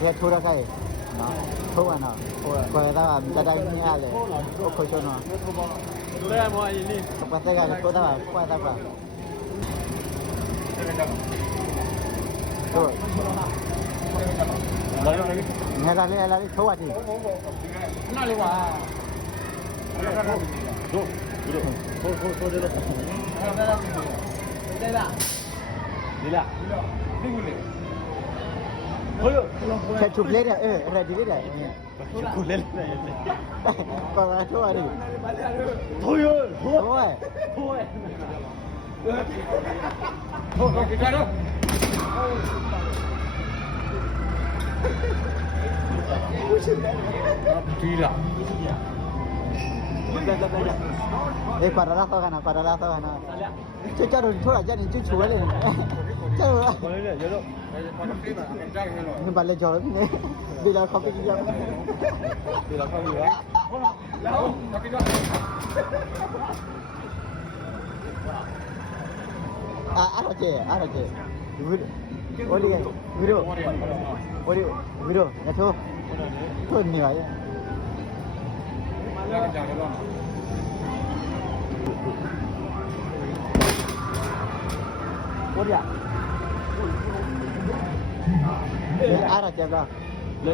ထဲထိုးရခိုင်နော်ထိုးရနော်ခေါ်ရတာကတတိုင်းနေရလေဟုတ်ခေါ်ချောနော် လဲမောအရင်လေး ပတ်သက်ကထိုးတာပွားတာပါထိုးလာလေလာလေထိုးရသည် နားလေးကွာတို့ထိုးတယ်လားတယ်လားဒီလားဒီကူလေဟိုရ ချက်ချုပ်လေအဲ့ရဒီလေ ကူလေပါလာထိုးရတယ် ဟိုရဟို ဟိုး ဟိုဒီကတော့ဒီလား အေးပါလာတော့ကနာပါလာတော့ကနာချက်ကြတော့ထိုးရကြနေချွချွလေကျတော့ ဘာလဲရတော့ဘာလို့ပြေးတာအကြိုက်နေလို့ ဒီဘာလဲကြော်နေဒီလာခေါ်ပြီးကြည့်ရမယ် ဒီလားခေါင်းကြီးဟုတ်လားဟုတ်ကဲ့တော့ အားရကျဝီဒီယိုဝီဒီယိုရထိုးထိုးနေပါရဲ့ မလာကြတော့ ဝီဒီယိုအားရကျပါ လဲ